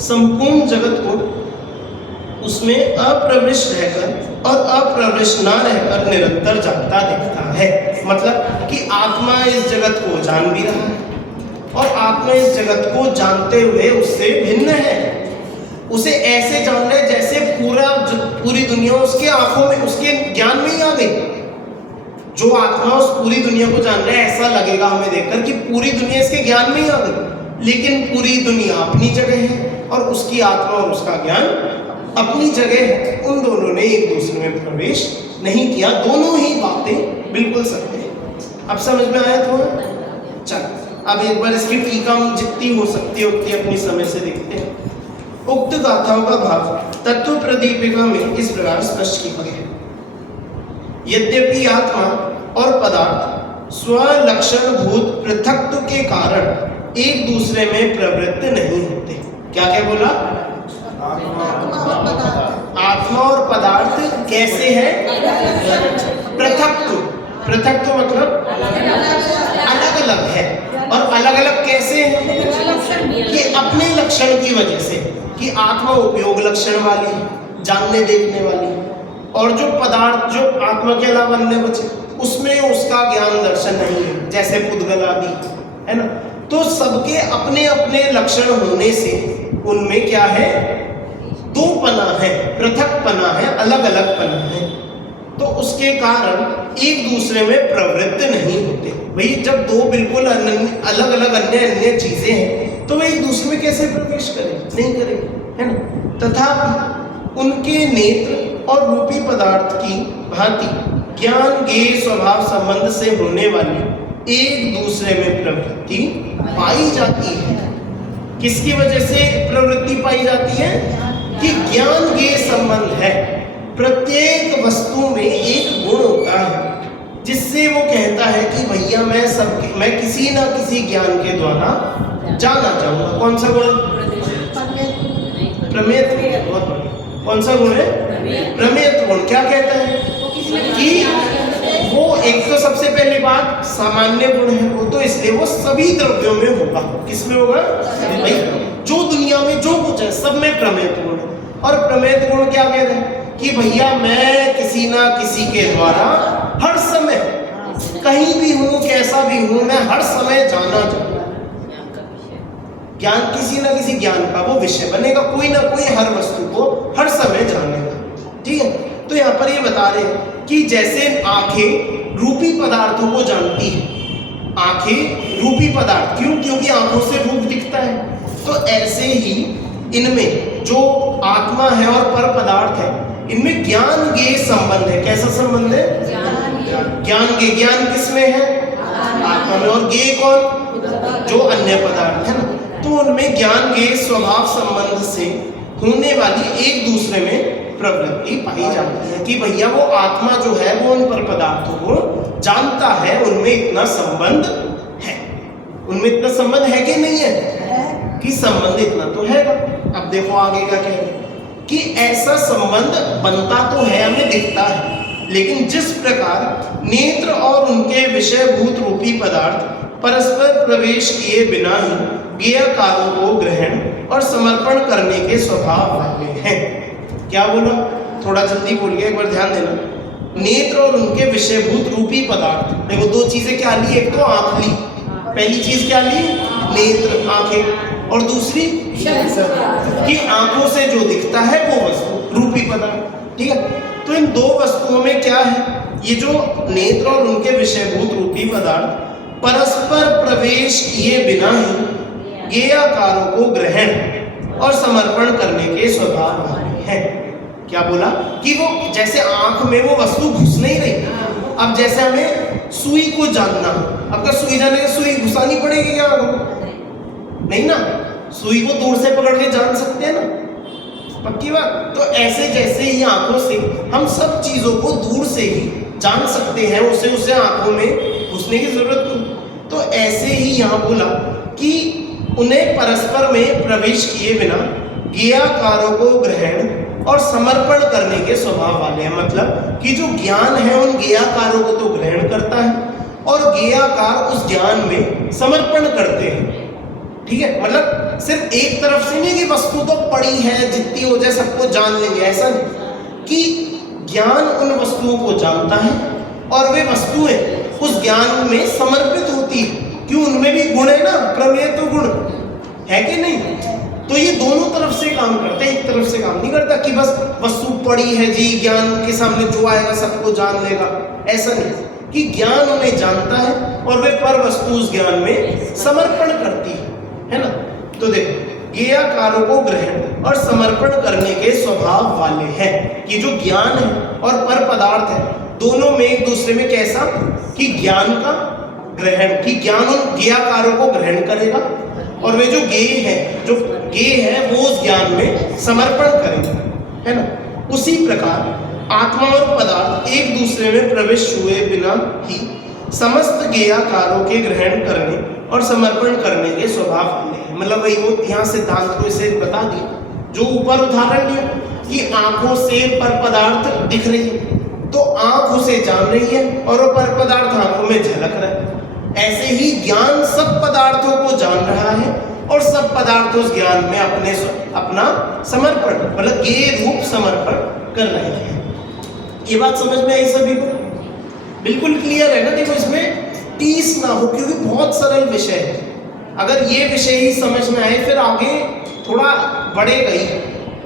संपूर्ण जगत को उसमें अप्रविष्ट रहकर और अप्रविष्ट ना रहकर निरंतर जानता दिखता है। मतलब कि आत्मा इस जगत को जान भी रहा है, और आत्मा इस जगत को जानते हुए उससे भिन्न है। उसे ऐसे जान रहे जैसे पूरी दुनिया उसके आंखों में, उसके ज्ञान में ही आ गई। जो आत्मा उस पूरी दुनिया को जान रहा है, ऐसा लगेगा हमें देखकर कि पूरी दुनिया इसके ज्ञान में ही आ गई, लेकिन पूरी दुनिया अपनी जगह है और उसकी आत्मा और उसका ज्ञान अपनी जगह है। उन दोनों ने एक दूसरे में प्रवेश नहीं किया। दोनों ही बातें बिल्कुल सत्य है। अब समझ में आया थोड़ा? चल अब एक बार इसकी टीका हम जितनी हो सकती है उतनी अपनी समय से देखते हैं। उक्त गाथाओं का भाव तत्व प्रदीपिका में इस प्रकार स्पष्ट किया गया है। यद्यपि आत्मा और पदार्थ स्वलक्षण भूत पृथक्त्व के कारण एक दूसरे में प्रवृत्त नहीं होते। क्या क्या बोला? आत्मा और पदार्थ कैसे है? पृथक्त्व। पृथक्त्व मतलब अलग अलग है। और अलग अलग कैसे है? कि अपने लक्षण की वजह से, कि आत्मा उपयोग लक्षण वाली, जानने देखने वाली, और जो पदार्थ जो आत्मा के अलावा अन्य बचे उसमें उसका ज्ञान दर्शन नहीं है, जैसे पुद्गल आदि, है ना। तो सबके अपने अपने लक्षण होने से उनमें क्या है? दो पना है, पृथक पना है, अलग अलग पना है। तो उसके कारण एक दूसरे में प्रवृत्त नहीं होते। भाई जब दो बिल्कुल अलग अलग अन्य चीजें हैं तो वे एक दूसरे में कैसे प्रवेश करें? नहीं करेंगे, है ना। तथापि उनके नेत्र और रूपी पदार्थ की भांति ज्ञान ज्ञेय स्वभाव संबंध से होने वाली एक दूसरे में प्रवृत्ति पाई जाती है। किसकी वजह से प्रवृत्ति पाई जाती है? कि ज्ञान ज्ञेय संबंध है। प्रत्येक वस्तु में एक गुण होता है जिससे वो कहता है कि भैया मैं किसी ना किसी ज्ञान के द्वारा जाना चाहूंगा। कौन सा गुण? प्रमेय। बहुत बढ़िया। कौन सा गुण है? प्रमेय गुण। क्या कहता है? कि वो एक तो सबसे पहली बात सामान्य गुण है, वो तो इसलिए वो सभी द्रव्यों में होगा। किसमें होगा? भाई जो दुनिया में जो कुछ है सब में प्रमेय गुण है। और प्रमेय गुण क्या कह रहे हैं? कि भैया मैं किसी ना किसी के द्वारा हर समय, कहीं भी हूं, कैसा भी हूं, मैं हर समय जाना चाहूंगा। ज्ञान किसी ना किसी ज्ञान का वो विषय बनेगा, कोई ना कोई हर वस्तु को हर समय जानेगा। ठीक है। तो यहाँ पर ये बता रहे हैं कि जैसे आंखें रूपी पदार्थों को जानती है, आंखें रूपी पदार्थ, क्यों? क्योंकि आंखों से रूप दिखता है। तो ऐसे ही इनमें जो आत्मा है और पर पदार्थ है, इनमें ज्ञान ज्ञेय संबंध है। कैसा संबंध है? ज्ञान ज्ञेय। ज्ञान किसमें है? आत्मा में। और ज्ञेय कौन? जो अन्य पदार्थ है ना। तो उनमें ज्ञान ज्ञेय स्वभाव संबंध से होने वाली एक दूसरे में प्रवृत्ति पाई जाती है कि भैया वो आत्मा जो है वो उन पर पदार्थों को जानता है, उनमें इतना संबंध है। उनमें इतना संबंध है कि नहीं है? कि संबंध इतना तो है। अब देखो आगे क्या कह रहे हैं कि ऐसा संबंध बनता तो है, हमें दिखता है, लेकिन जिस प्रकार नेत्र और उनके विषयभूत रूपी पदार्थ परस्पर प्रवेश किए बिना ही ज्ञेय कार्यों को ग्रहण और समर्पण करने के स्वभाव वाले हैं। क्या बोला? थोड़ा जल्दी बोल गया, एक बार ध्यान देना। नेत्र और उनके विषयभूत रूपी पदार्थ, देखो दो चीजें क्या ली? एक तो आंख ली, पहली चीज क्या ली? नेत्र, आंखें, और दूसरी कि आंखों से जो दिखता है वो वस्तु रूपी पदार्थ। ठीक है। तो इन दो वस्तुओं में क्या है? ये जो नेत्र और उनके विषयभूत रूपी पदार्थ परस्पर प्रवेश किए बिना ही ज्ञेयाकारों को ग्रहण और समर्पण करने के स्वभाव वाले हैं। क्या बोला? कि वो जैसे आंख में वो वस्तु घुस नहीं रही। अब जैसे हमें सुई को जानना, अब क्या सुई जाने के सुई घुसानी पड़ेगी क्या? नहीं ना, सुई को दूर से पकड़ के जान सकते हैं ना, पक्की बात। तो ऐसे जैसे ही आंखों से हम सब चीजों को दूर से ही जान सकते हैं, उसे आंखों में घुसने की जरूरत नहीं। तो ऐसे ही यहाँ बोला कि उन्हें परस्पर में प्रवेश किए बिना ज्ञेयाकारों को ग्रहण और समर्पण करने के स्वभाव वाले हैं। मतलब कि जो ज्ञान है उन ज्ञेयाकारों को तो ग्रहण करता है और ज्ञेयाकार उस ज्ञान में समर्पण करते हैं। ठीक है। मतलब सिर्फ एक तरफ से नहीं कि वस्तु तो पड़ी है, जितनी हो जाए सबको जान लेंगे, ऐसा नहीं। कि ज्ञान उन वस्तुओं को जानता है और वे वस्तुएं उस ज्ञान में समर्पित होती है, क्यों, उनमें भी गुण है ना, प्रमेय तो गुण है कि नहीं। तो ये दोनों तरफ से काम करते हैं, एक तरफ से काम नहीं करता कि बस वस्तु पड़ी है जी, ज्ञान के सामने जो आएगा सबको जान लेगा, ऐसा नहीं कि ज्ञान उन्हें जानता है और वे पर वस्तु उस ज्ञान में समर्पण करती है ना। तो देखो ज्ञेयाकारों को ग्रहण और समर्पण करने के स्वभाव वाले हैं कि जो ज्ञान है और पर पदार्थ है दोनों में एक दूसरे में कैसा कि ज्ञान का ग्रहण, कि ज्ञान उन ज्ञेयाकारों को ग्रहण करेगा और वे जो ज्ञेय है, जो ज्ञेय है वो उस ज्ञान में समर्पण करेंगे, है ना। उसी प्रकार आत्मा और पदार्थ एक दूसरे में प्रविष्ट हुए बिना ही समस्त ज्ञेयाकारों के ग्रहण करने और समर्पण करने के स्वभाव वाले हैं। मतलब वही वो यहाँ सिद्धांत को इसे बता दिया जो ऊपर उदाहरण लिया कि आंखों से पर पदार्थ दिख रही है तो आंख उसे जान रही है और वो पर पदार्थ आंखों में झलक रहा है। ऐसे ही ज्ञान सब पदार्थों को जान रहा है और सब पदार्थ उस ज्ञान में अपना समर्पण मतलब ज्ञेय रूप समर्पण कर रहे हैं। ये बात समझ में आई सभी को? बिल्कुल क्लियर है ना। देखो इसमें टीस ना हो क्योंकि बहुत सरल विषय है। अगर ये विषय ही समझ में आए फिर आगे थोड़ा बढ़ेगा ही।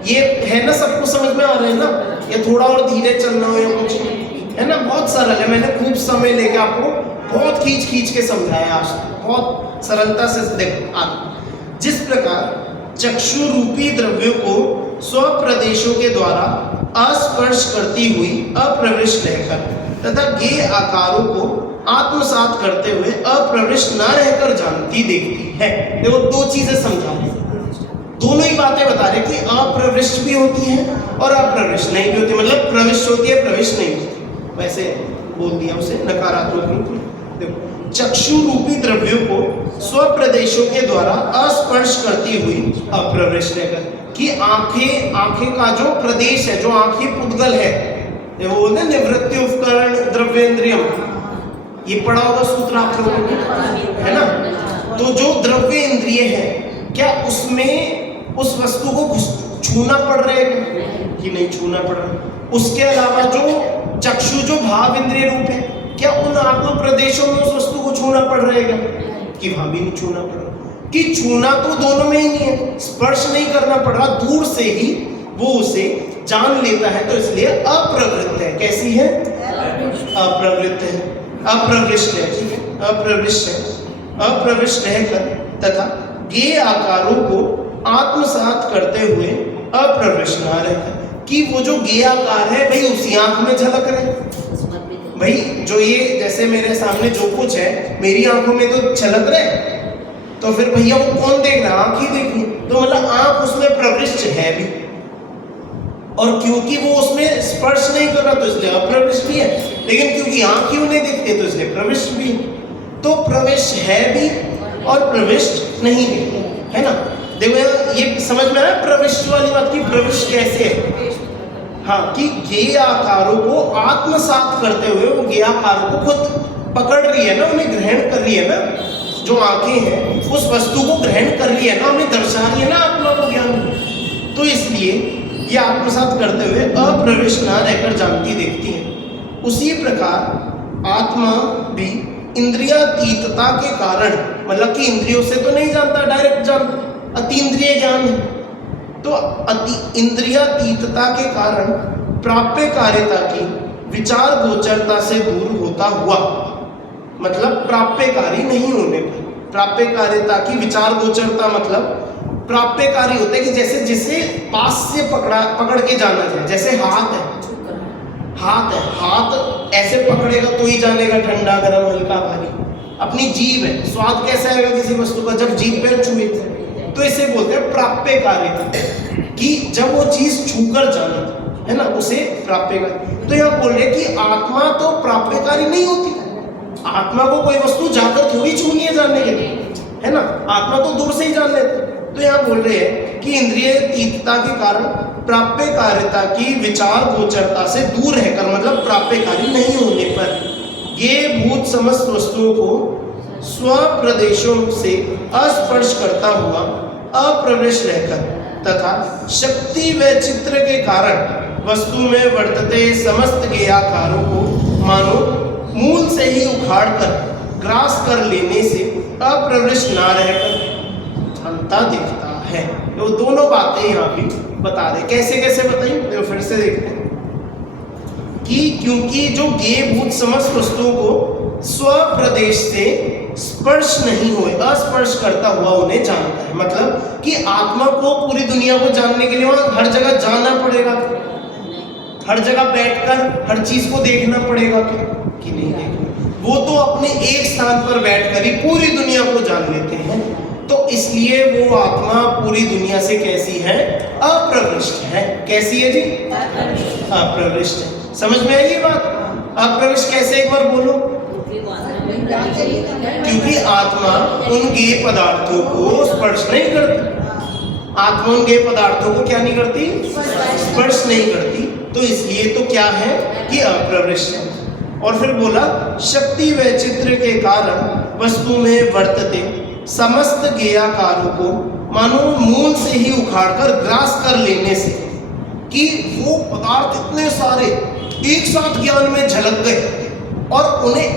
ये है ना, सबको समझ में आ रहा है ना, या थोड़ा और धीरे चलना हो या कुछ है ना, बहुत सरल है। मैंने खूब समय लेके आपको बहुत खींच के समझाया आज, बहुत सरलता से। देखो आगे जिस प्रकार चक्षु रूपी द्रव्यों को स्वप्रदेशों के द्वारा अस्पर्श करती हुई अप्रविष्ट रहकर तथा ज्ञेय आकारों को आत्मसात करते हुए अप्रविष्ट न रहकर जानती देखती है। देखो दो चीजें समझा रहे, दोनों ही बातें बता रहे कि अप्रविष्ट भी होती है और अप्रविष्ट नहीं भी होती। मतलब प्रविष्ट होती है, प्रविष्ट नहीं होती। वैसे बोल दिया उसे नकारात्मक रूप में। देखो चक्षु रूपी द्रव्यों को स्वप्रदेशों के द्वारा अस्पर्श करती हुई अप्रविष्ट रहकर कि आंखें का जो प्रदेश है, जो आंखें पुद्गल है, वो बोलते हैं निवृत्ति उपकरण द्रव्येंद्रियम, ये पढ़ा होगा सूत्र आप लोगों ने, है ना। तो जो द्रव्य इंद्रिय है क्या उसमें उस वस्तु को छूना पड़ रहा है कि नहीं छूना पड़ रहा। उसके अलावा जो चक्षु जो भाव इंद्रिय रूप है क्या उन आत्म प्रदेशों में उस वस्तु को छूना पड़ रहेगा कि वहां भी नहीं छूना पड़ रहा। कि छूना तो दोनों में ही नहीं है, स्पर्श नहीं करना पड़ रहा, दूर से ही वो उसे जान लेता है। तो इसलिए अप्रवृत्त है। कैसी है? अप्रवृत्त है, अप्रविष्ट है, ठीक है, अप्रविष्ट है, अप्रविष्ट रहकर तथा ज्ञेय आकारों को आत्मसात करते हुए अप्रविष्ट न रहकर कि वो जो ज्ञेय आकार है भाई उसी आंख में झलक रहे। भाई जो ये जैसे मेरे सामने जो कुछ है मेरी आंखों में तो झलक रहे, तो फिर भैया वो कौन देख रहा? आंख ही देख रही। तो मतलब आंख उसमें प्रविष्ट है भी, और क्योंकि वो उसमें स्पर्श नहीं कर रहा तो इसलिए अप्रविष्ट भी है, लेकिन क्योंकि आंख ही उन्हें देखती है तो इसलिए प्रविष्ट भी है। तो प्रविष्ट है भी और प्रविष्ट नहीं भी, है ना। देखो ये समझ में आया प्रविष्ट वाली बात की प्रविष्ट कैसे है। हाँ, कि ज्ञेय आकारों को आत्मसात करते हुए वो ज्ञेय आकारों को खुद पकड़ रही है ना, उन्हें ग्रहण कर रही है ना। जो आंखें हैं उस वस्तु को ग्रहण कर रही है ना, उन्हें दर्शा रही है ना आत्मा को ज्ञान। तो इसलिए ये आत्मसात करते हुए अप्रविष्ट न रहकर जानती देखती है। उसी प्रकार आत्मा भी इंद्रियातीतता के कारण, मतलब कि इंद्रियों से तो नहीं जानता, डायरेक्ट जानता, अतीन्द्रिय ज्ञान है। तो अति इंद्रियातीतता के कारण प्राप्य कार्यता की विचार गोचरता से दूर होता हुआ, मतलब प्राप्यकारी नहीं होने पर, प्राप्यकारिता की विचार गोचरता मतलब प्राप्यकारी होता है कि जैसे जिसे पास से पकड़ के जाना जाए। जैसे हाथ है, हाथ ऐसे पकड़ेगा तो ही जानेगा ठंडा गरम हल्का भारी। अपनी जीभ है, स्वाद कैसा आएगा किसी वस्तु का? जब जीभ पे छुए। तो इसे बोलते हैं प्राप्यकारिता, कि जब वो चीज छूकर जाना है ना उसे प्राप्यकारी। तो यहाँ बोल रहे कि आत्मा तो प्राप्यकारी नहीं होती। आत्मा को कोई वस्तु जाकर थोड़ी छूनी है जानने के लिए, है ना, आत्मा तो दूर से ही जान लेते। तो यहाँ बोल रहे हैं कि इंद्रियातीतता के कारण प्राप्यकारिता की विचार गोचरता से दूर रहकर, मतलब प्राप्यकारी नहीं होने पर, ये भूत समस्त वस्तुओं को स्वप्रदेशों से अस्पर्श करता हुआ अप्रविष्ट रहकर तथा शक्ति व चित्र के कारण वस्तु में वर्तते समस्त ज्ञेयाकारों को मानो मूल से ही उखाड़ कर ग्रास कर लेने से अप्रविष्ट ना रहकर जानता देखता है। वो दोनों बातें यहाँ पे बता रहे। कैसे कैसे बताइए, तो फिर से देखते हैं कि क्योंकि जो ज्ञेय भूत समस्त वस्तुओं को स्व प्रदेश से स्पर्श नहीं हुए, अस्पर्श करता हुआ उन्हें जानता है। मतलब कि आत्मा को पूरी दुनिया को जानने के लिए वहां हर जगह जाना पड़ेगा, हर जगह बैठकर हर चीज को देखना पड़ेगा कि नहीं देखना। वो तो अपने एक स्थान पर बैठकर ही पूरी दुनिया को जान लेते हैं। तो इसलिए वो आत्मा पूरी दुनिया से कैसी है? अप्रविष्ट है। कैसी है जी? अप्रविष्ट है। समझ में आई ये बात? अप्रविष्ट कैसे, एक बार बोलो। क्योंकि आत्मा उन ज्ञेय पदार्थों को स्पर्श नहीं करती। आत्मा उन ज्ञेय पदार्थों को क्या नहीं करती? स्पर्श नहीं करती। तो इसलिए तो क्या है कि अप्रविष्ट है। और फिर बोला शक्ति व चित्र के कारण वस्तु में वर्तते समस्त ज्ञेयाकारों को मानो मूल से ही उखाड़कर ग्रास कर लेने से, कि वो पदार्थ इतने सारे एक साथ ज्ञान में झलक गए और उन्हें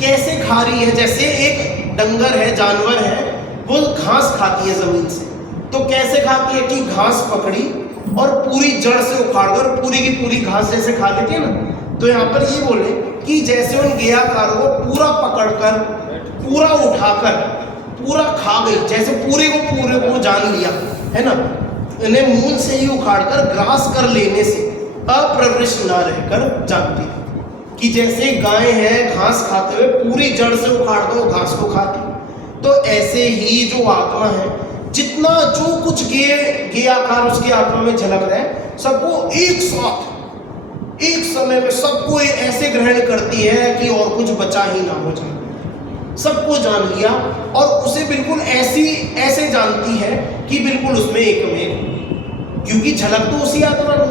कैसे खा रही है। जैसे एक डंगर है, जानवर है, वो घास खाती है जमीन से, तो कैसे खाती है कि घास पकड़ी और पूरी जड़ से उखाड़कर पूरी की पूरी घास जैसे खा लेती है ना। तो यहाँ पर ये बोले कि जैसे उन ज्ञेयाकारों को पूरा पकड़कर, पूरा उठाकर, पूरा खा गई, जैसे पूरे को जान लिया है ना, इन्हें मूल से ही उखाड़कर ग्रास कर लेने से अप्रविष्ट ना रहकर जानती है। कि जैसे गाय है घास खाते हुए पूरी जड़ से उखाड़ दो घास को खाती, तो ऐसे ही जो आत्मा है, जितना जो कुछ ज्ञेय आकार उसकी आत्मा में झलक रहा है, सबको एक साथ एक समय में सबको ऐसे ग्रहण करती है कि और कुछ बचा ही ना हो जाए। सबको जान लिया और उसे बिल्कुल ऐसे जानती है कि बिल्कुल उसमें एकमेव, क्योंकि झलक तो उसी आत्मा में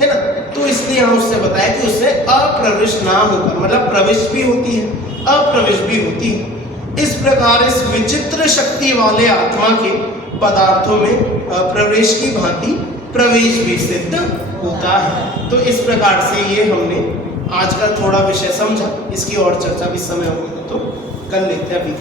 है ना। तो इसलिए हम उससे बताया कि उससे अप्रविष्ट ना होकर, मतलब प्रविष्ट भी होती है, अप्रविष्ट भी होती है। इस प्रकार इस विचित्र शक्ति वाले आत्मा के पदार्थों में प्रवेश की भांति प्रवेश भी सिद्ध होता है। तो इस प्रकार से ये हमने आज का थोड़ा विषय समझा। इसकी और चर्चा भी समय होगा तो कर लेते हैं अभी।